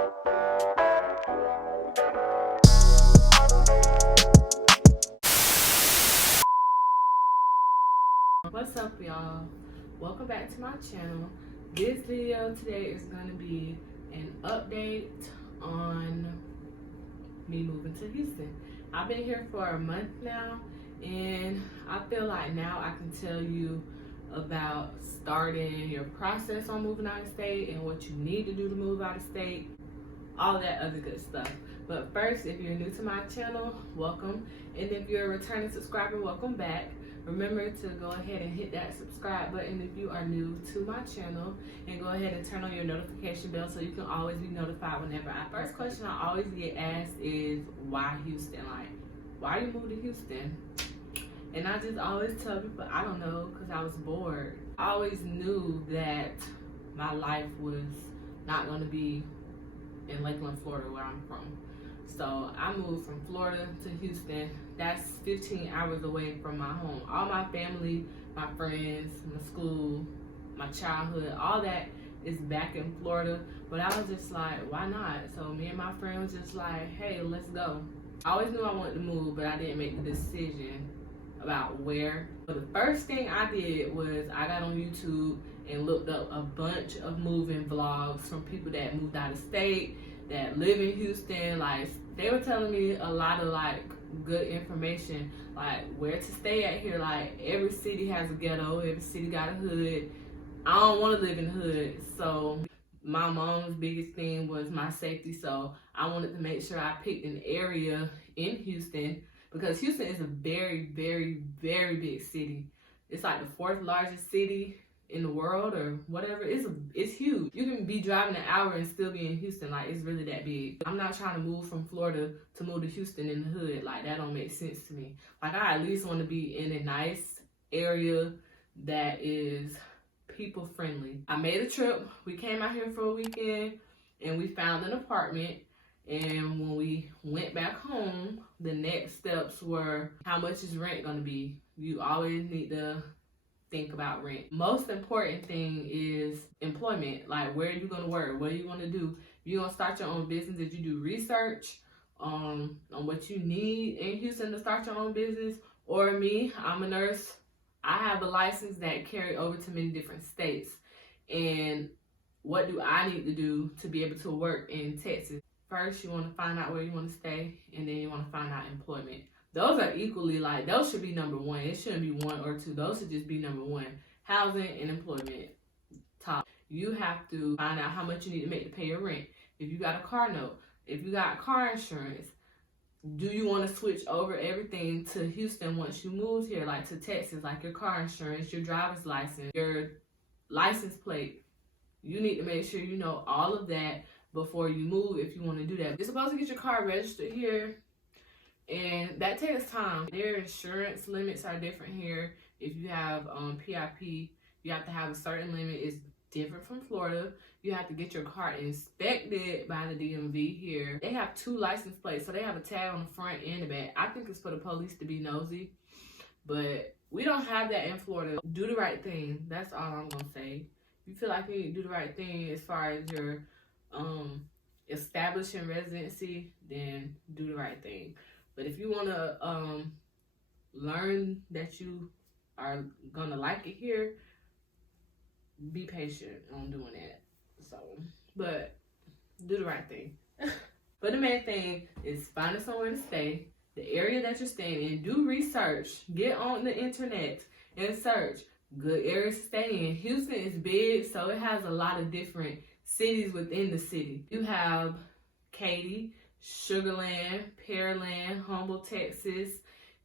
What's up, y'all? Welcome back to my channel. This video today is going to be an update on me moving to Houston. I've been here for a month now, and I feel like now I can tell you about starting your process on moving out of state and what you need to do to move out of state, all that other good stuff. But first, if you're new to my channel, welcome. And if you're a returning subscriber, welcome back. Remember to go ahead and hit that subscribe button if you are new to my channel, and go ahead and turn on your notification bell so you can always be notified whenever First question I always get asked is, why Houston? Like, why you moved to Houston? And I just always tell people, I don't know, because I was bored. I always knew that my life was not going to be in Lakeland, Florida, where I'm from. So I moved from Florida to Houston. That's 15 hours away from my home. All my family, my friends, my school, my childhood, all that is back in Florida. But I was just like, why not? So me and my friend was just like, hey, let's go. I always knew I wanted to move, but I didn't make the decision about where. But the first thing I did was I got on YouTube and looked up a bunch of moving vlogs from people that moved out of state, that live in Houston. Like, they were telling me a lot of like good information, like where to stay at here. Like, every city has a ghetto, every city got a hood. I don't want to live in the hood, so my mom's biggest thing was my safety. So I wanted to make sure I picked an area in Houston, because Houston is a very, very, very big city. It's like the 4th largest city in the world or whatever. It's huge. You can be driving an hour and still be in Houston. Like, it's really that big. I'm not trying to move from Florida to move to Houston in the hood. Like, that don't make sense to me. Like, I at least want to be in a nice area that is people friendly. I made a trip. We came out here for a weekend and we found an apartment. And when we went back home, the next steps were, how much is rent gonna be? You always need to think about rent. Most important thing is employment. Like, where are you gonna work? What are you gonna do? If you're gonna start your own business, did you do research on what you need in Houston to start your own business? Or me, I'm a nurse. I have a license that carry over to many different states. And what do I need to do to be able to work in Texas? First, you want to find out where you want to stay, and then you want to find out employment. Those are equally, like, those should be number one. It shouldn't be 1 or 2. Those should just be number 1. Housing and employment, top. You have to find out how much you need to make to pay your rent. If you got a car note, if you got car insurance, do you want to switch over everything to Houston once you move here, like to Texas, like your car insurance, your driver's license, your license plate? You need to make sure you know all of that before you move if you want to do that. You're supposed to get your car registered here, and that takes time. Their insurance limits are different here. If you have PIP, you have to have a certain limit. It's different from Florida. You have to get your car inspected by the DMV here. They have 2 license plates, so they have a tag on the front and the back. I think it's for the police to be nosy, but we don't have that in Florida. Do the right thing. That's all I'm gonna say. If you feel like you need to do the right thing as far as your establishing residency, then do the right thing. But if you want to learn that you are gonna like it here, be patient on doing that. So, but do the right thing. But the main thing is finding somewhere to stay, the area that you're staying in. Do research. Get on the internet and search good areas to stay in. Houston is big, so it has a lot of different cities within the city. You have Katy, Sugarland, Pearland, Humble, Texas.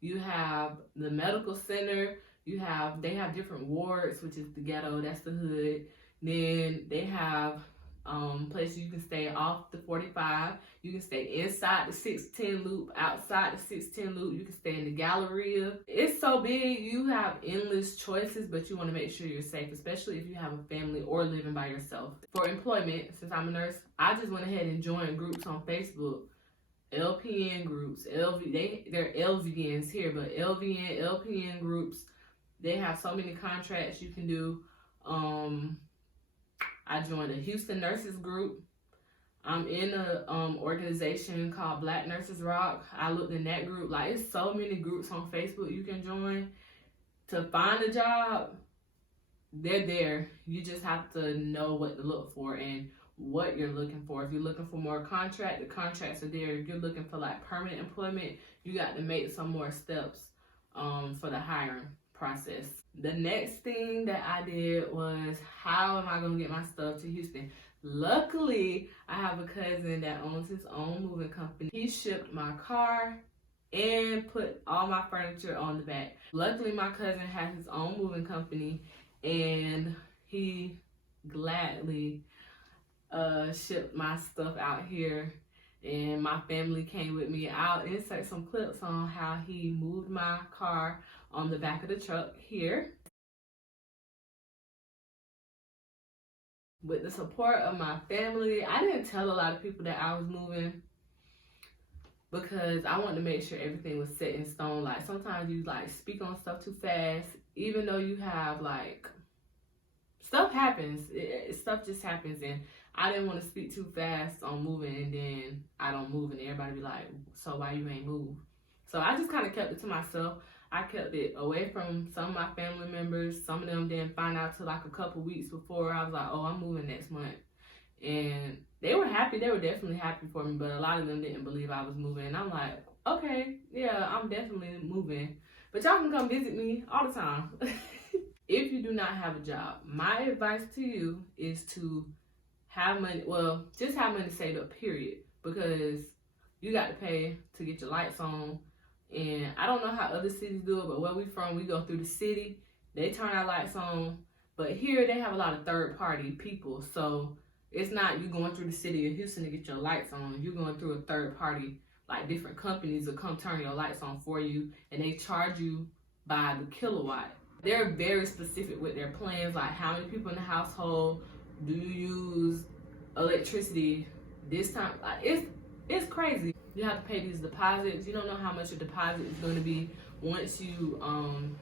You have the medical center. They have different wards, which is the ghetto, that's the hood. Then they have places you can stay off the 45. You can stay inside the 610 loop, outside the 610 loop. You can stay in the Galleria. It's so big, you have endless choices, but you want to make sure you're safe, especially if you have a family or living by yourself. For employment, since I'm a nurse, I just went ahead and joined groups on Facebook. LPN groups, they're LVNs here, but LVN, LPN groups, they have so many contracts you can do. I joined a Houston nurses group. I'm in a organization called Black Nurses Rock. I looked in that group. Like, it's so many groups on Facebook you can join to find a job. They're there. You just have to know what to look for and what you're looking for. If you're looking for more contract, the contracts are there. If you're looking for like permanent employment, you got to make some more steps for the hiring process. The next thing that I did was, how am I going to get my stuff to Houston? Luckily, I have a cousin that owns his own moving company. He shipped my car and put all my furniture on the back. Luckily, my cousin has his own moving company, and he gladly shipped my stuff out here, and my family came with me. I'll insert some clips on how he moved my car on the back of the truck here. With the support of my family, I didn't tell a lot of people that I was moving because I wanted to make sure everything was set in stone. Like, sometimes you like speak on stuff too fast, even though you have like, stuff happens. Stuff just happens, and I didn't want to speak too fast on moving, and then I don't move, and everybody be like, so why you ain't move? So I just kind of kept it to myself. I kept it away from some of my family members. Some of them didn't find out till like a couple weeks before. I was like, oh, I'm moving next month. And they were happy. They were definitely happy for me, but a lot of them didn't believe I was moving. And I'm like, okay, yeah, I'm definitely moving. But y'all can come visit me all the time. If you do not have a job, my advice to you is to have money. Well, just have money saved up, period. Because you got to pay to get your lights on. And I don't know how other cities do it, but where we from, we go through the city. They turn our lights on. But here, they have a lot of third-party people. So it's not you going through the city of Houston to get your lights on. You're going through a third-party, like different companies that come turn your lights on for you. And they charge you by the kilowatt. They're very specific with their plans, like how many people in the household, do you use electricity this time? Like, it's crazy. You have to pay these deposits. You don't know how much your deposit is going to be once you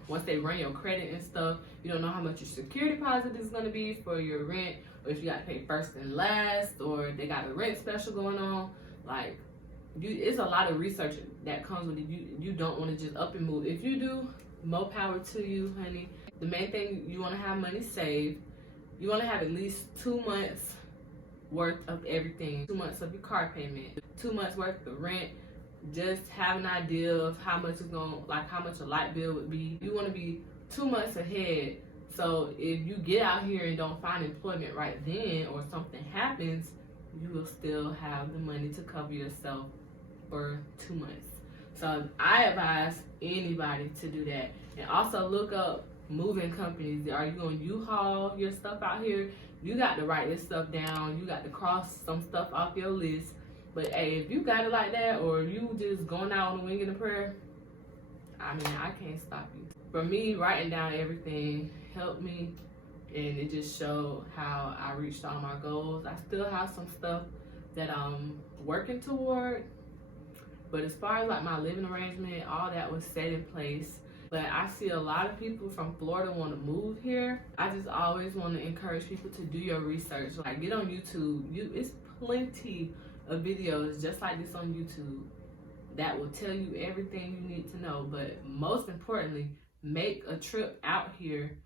once they run your credit and stuff. You don't know how much your security deposit is going to be for your rent, or if you got to pay first and last, or they got a rent special going on. Like, it's a lot of research that comes with it. You don't want to just up and move. If you do, more power to you, honey. The main thing, you want to have money saved. You want to have at least 2 months worth of everything. 2 months of your car payment, 2 months worth of rent. Just have an idea of how much it's going, like how much a light bill would be. You want to be 2 months ahead. So if you get out here and don't find employment right then, or something happens, you will still have the money to cover yourself for 2 months. So I advise anybody to do that. And also look up moving companies. Are you going to U-Haul your stuff out here? You got to write this stuff down. You got to cross some stuff off your list. But hey, if you got it like that, or you just going out on a wing and a prayer, I mean, I can't stop you. For me, writing down everything helped me, and it just showed how I reached all my goals. I still have some stuff that I'm working toward. But as far as like my living arrangement, all that was set in place. But I see a lot of people from Florida want to move here. I just always want to encourage people to do your research. Like, get on YouTube. It's plenty of videos just like this on YouTube that will tell you everything you need to know. But most importantly, make a trip out here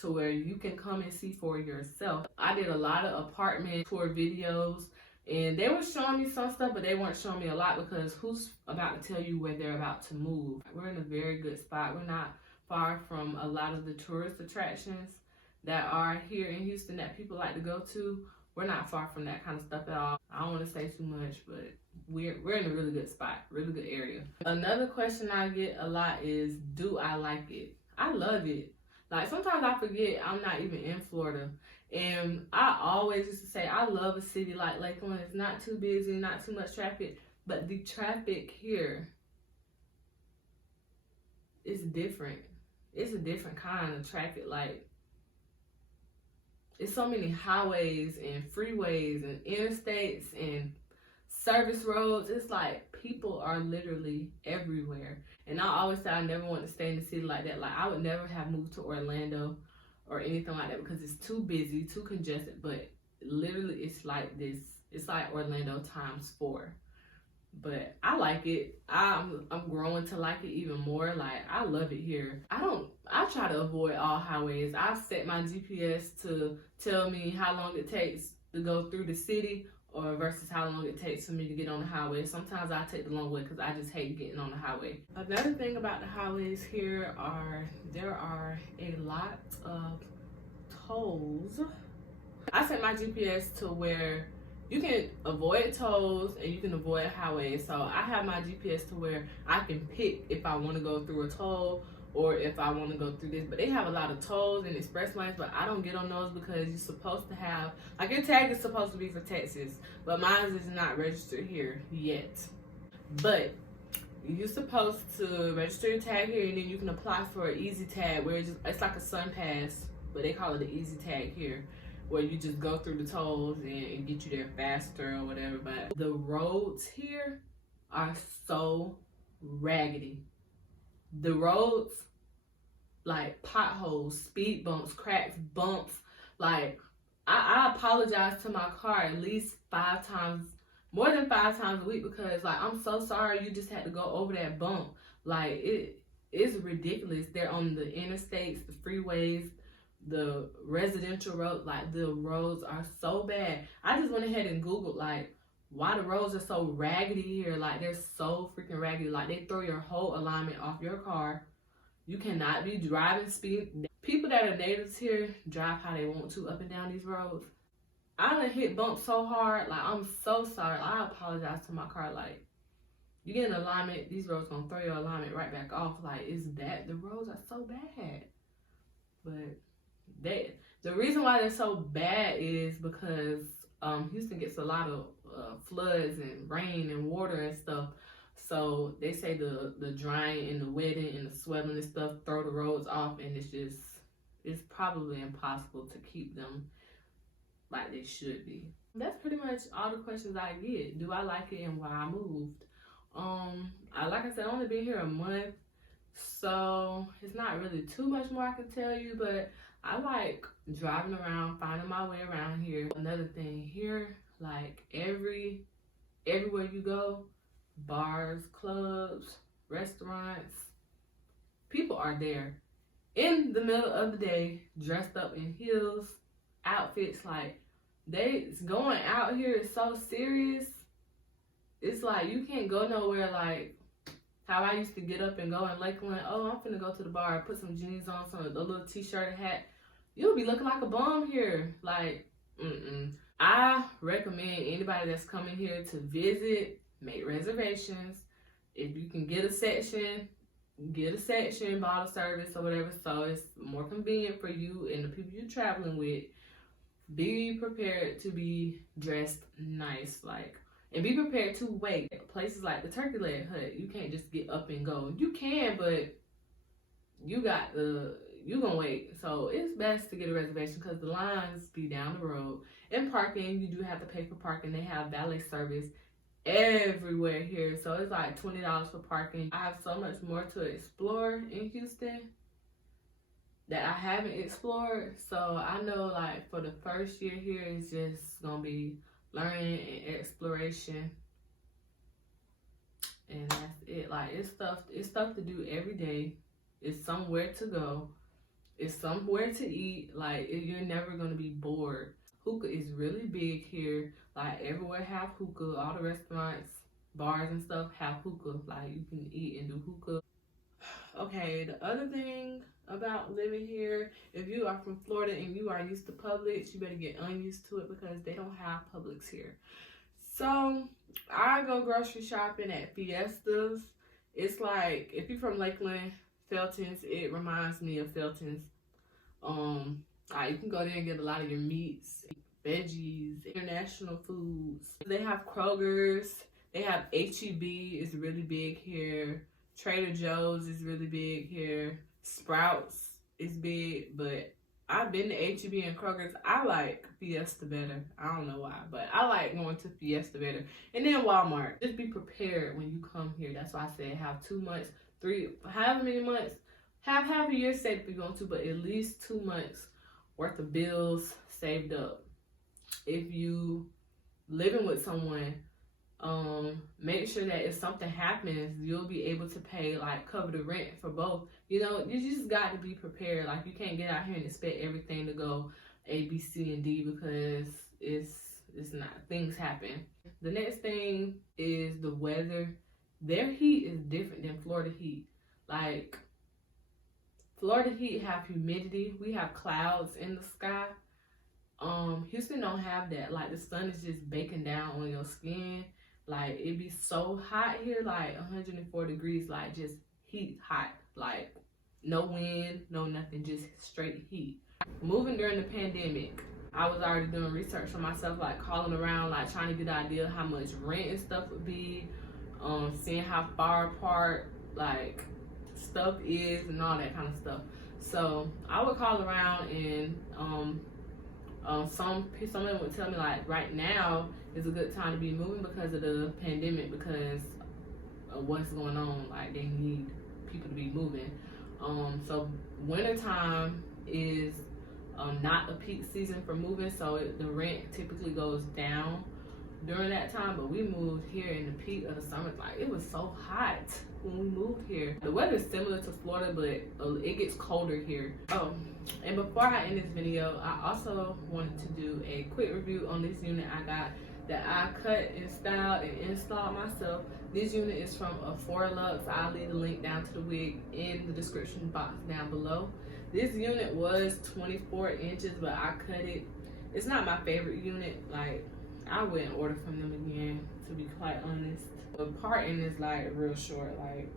to where you can come and see for yourself. I did a lot of apartment tour videos, and they were showing me some stuff, but they weren't showing me a lot, because who's about to tell you where they're about to move? We're in a very good spot. We're not far from a lot of the tourist attractions that are here in Houston that people like to go to. We're not far from that kind of stuff at all. I don't want to say too much, but we're in a really good spot, really good area. Another question I get a lot is, do I like it? I love it. Like, sometimes I forget I'm not even in Florida. And I always used to say, I love a city like Lakeland. It's not too busy, not too much traffic. But the traffic here is different. It's a different kind of traffic. Like, it's so many highways and freeways and interstates and service roads. It's like people are literally everywhere. And I always say I never want to stay in the city like that. Like, I would never have moved to Orlando or anything like that, because it's too busy, too congested. But literally, it's like this. It's like Orlando times 4. But I like it. I'm growing to like it even more. Like, I love it here. I try to avoid all highways. I set my GPS to tell me how long it takes to go through the city or versus how long it takes for me to get on the highway. Sometimes I take the long way because I just hate getting on the highway. Another thing about the highways here there are a lot of tolls. I set my GPS to where you can avoid tolls and you can avoid highways. So I have my GPS to where I can pick if I want to go through a toll or if I want to go through this. But they have a lot of tolls and express lanes, but I don't get on those because you're supposed to have, like, your tag is supposed to be for Texas, but mine is not registered here yet. But you're supposed to register your tag here, and then you can apply for an easy tag where it's like a sun pass, but they call it an easy tag here, where you just go through the tolls and get you there faster or whatever. But the roads here are so raggedy. The roads, like potholes, speed bumps, cracks, bumps. Like, I apologize to my car at least 5 times, more than 5 times a week, because, like, I'm so sorry you just had to go over that bump. Like, it is ridiculous. They're on the interstates, the freeways, the residential roads. Like, the roads are so bad. I just went ahead and Googled, like, why the roads are so raggedy here. Like, they're so freaking raggedy. Like, they throw your whole alignment off your car. You cannot be driving speed. People that are natives here drive how they want to up and down these roads. I done hit bumps so hard. Like, I'm so sorry. I apologize to my car. Like, you get an alignment, these roads gonna throw your alignment right back off. Like, the roads are so bad. But the reason why they're so bad is because Houston gets a lot of floods and rain and water and stuff. So they say the drying and the wetting and the swelling and stuff throw the roads off, and it's probably impossible to keep them like they should be. That's pretty much all the questions I get. Do I like it and why I moved? Like I said, I've only been here a month, so it's not really too much more I can tell you, but I like driving around, finding my way around here. Another thing here, like, everywhere you go, bars, clubs, restaurants, people are there in the middle of the day, dressed up in heels, outfits. Like, going out here is so serious. It's like you can't go nowhere like how I used to get up and go in Lakeland. Oh, I'm finna go to the bar, put some jeans on, a little t-shirt and hat. You'll be looking like a bum here. Like, I recommend anybody that's coming here to visit, make reservations. If you can get a section, bottle service or whatever, so it's more convenient for you and the people you're traveling with. Be prepared to be dressed nice, like, and be prepared to wait. Places like the Turkey Leg Hut, you can't just get up and go. You can, but you gonna wait. So it's best to get a reservation because the lines be down the road. And parking, you do have to pay for parking. They have valet service everywhere here, so it's like $20 for parking. I have so much more to explore in Houston that I haven't explored, so I know, like, for the first year here, it's just gonna be learning and exploration, and that's it. Like, it's stuff to do every day. It's somewhere to go. It's somewhere to eat. Like, you're never gonna be bored. Hookah is really big here. Like, everywhere have hookah. All the restaurants, bars and stuff have hookah. Like, you can eat and do hookah. Okay, the other thing about living here, if you are from Florida and you are used to Publix, you better get unused to it because they don't have Publix here. So I go grocery shopping at Fiestas. It's like, if you're from Lakeland, Felton's, it reminds me of Felton's. You can go there and get a lot of your meats, veggies, international foods. They have Kroger's, they have H-E-B is really big here. Trader Joe's is really big here. Sprouts is big, but I've been to H-E-B and Kroger's. I like Fiesta better. I don't know why, but I like going to Fiesta better. And then Walmart. Just be prepared when you come here. That's why I said have 2 months, however many months. Have half a year saved if you're going to, but at least 2 months worth of bills saved up. if you living with someone, make sure that if something happens, you'll be able to pay, like, cover the rent for both. You know, you just got to be prepared. Like, you can't get out here and expect everything to go A, B, C, and D, because it's not. Things happen. The next thing is the weather. Their heat is different than Florida heat. Like, Florida heat have humidity. We have clouds in the sky. Houston don't have that. Like, the sun is just baking down on your skin. Like, it be so hot here, like 104 degrees, like just heat hot. Like, no wind, no nothing, just straight heat. Moving during the pandemic, I was already doing research for myself, like calling around, like trying to get an idea how much rent and stuff would be, seeing how far apart like stuff is and all that kind of stuff. So I would call around, and some of them would tell me, like, right now is a good time to be moving because of the pandemic, because of what's going on. Like, they need people to be moving. So wintertime is not a peak season for moving, so the rent typically goes down during that time. But we moved here in the peak of the summer. Like, it was so hot when we moved here. The weather is similar to Florida, but it gets colder here. Oh, and before I end this video, I also wanted to do a quick review on this unit I got that I cut and styled and installed myself. This unit is from a 4Lux. I'll leave the link down to the wig in the description box down below. This unit was 24 inches, but I cut it. It's not my favorite unit. Like, I wouldn't order from them again, to be quite honest. The parting is like real short. Like,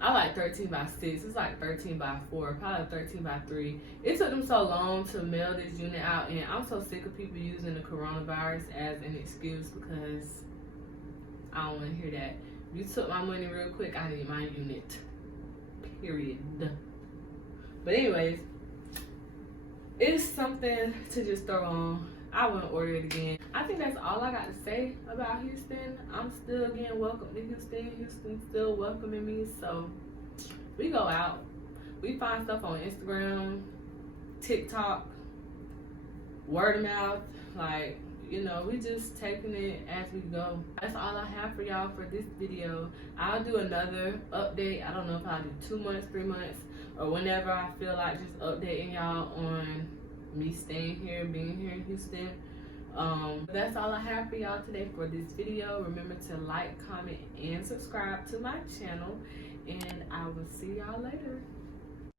I like 13 by 6. It's like 13 by 4, probably 13 by 3. It took them so long to mail this unit out, and I'm so sick of people using the coronavirus as an excuse, because I don't want to hear that. You took my money real quick, I need my unit. Period. But anyways, it's something to just throw on. I wouldn't order it again. I think that's all I got to say about Houston. I'm still getting welcome to Houston. Houston's still welcoming me. So we go out. We find stuff on Instagram, TikTok, word of mouth. Like, you know, we just taking it as we go. That's all I have for y'all for this video. I'll do another update. I don't know if I'll do 2 months, 3 months, or whenever I feel like just updating y'all on me staying here, being here in Houston. That's all I have for y'all today for this video. Remember to like, comment, and subscribe to my channel, and I will see y'all later.